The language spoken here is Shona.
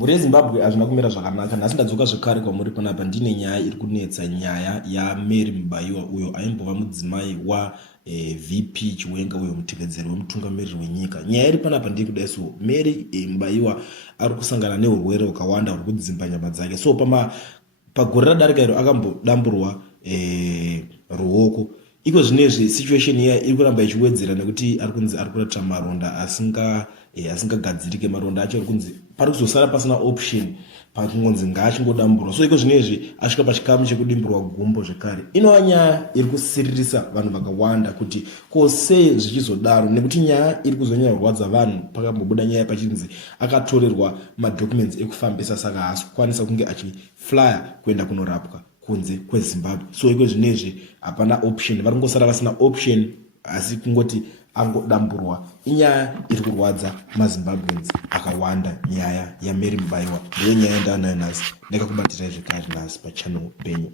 Mhuri yeZimbabwe hazvina kumira zvakanaka. Nhasi ndadzoka zvekare kwamuri panapa ndine nyaya iri kunetsa, nyaya yaMary Mubaiwa uyo aimbova mudzimai waVP Chiwenga uyo mutevedzeri wemutungamiriri wenyika. Nyaya iri panapa ndiri kudai so Mary Mubaiwa ari kusangana neurwere hwakawanda huri kudzimba nyama dzake. So pagore radarika iro akambodamburwa ruoko. Iko zvinezvi situation iya iri kuramba ichiwedzera nekuti ari kunzi ari kurata maronda asingagadzirike. Maronda acho ari kunzi pari kuzosara pasina option pakungonzi ngaachingodamburwa. So iko zvinezvi asvika pachikamu chekudimburwa gumbo zvekare. Inova nyaya iri kusiririsa vanhu vakawanda kuti ko sei zvichizodaro, nekuti nyaya iri kuzonyarwadza vanhu. Pakambobuda nyaya pachinzi akatorerwa madocuments ekufambisa, saka haasi kukwanisa kunge achiflya kuenda kunorapwa kunze kweZimbabwe. So iko zvinezvi hapana option, vari kungosara vasina option asi kungoti angodamburwa. Inyaya iri kurwadza maZimbabweans akawanda, nyaya yaMary Mubaiwa. Ndiyo nyaya yandanayo nhasi, ndakakubatirai zvekare nhasi pachannel penyu.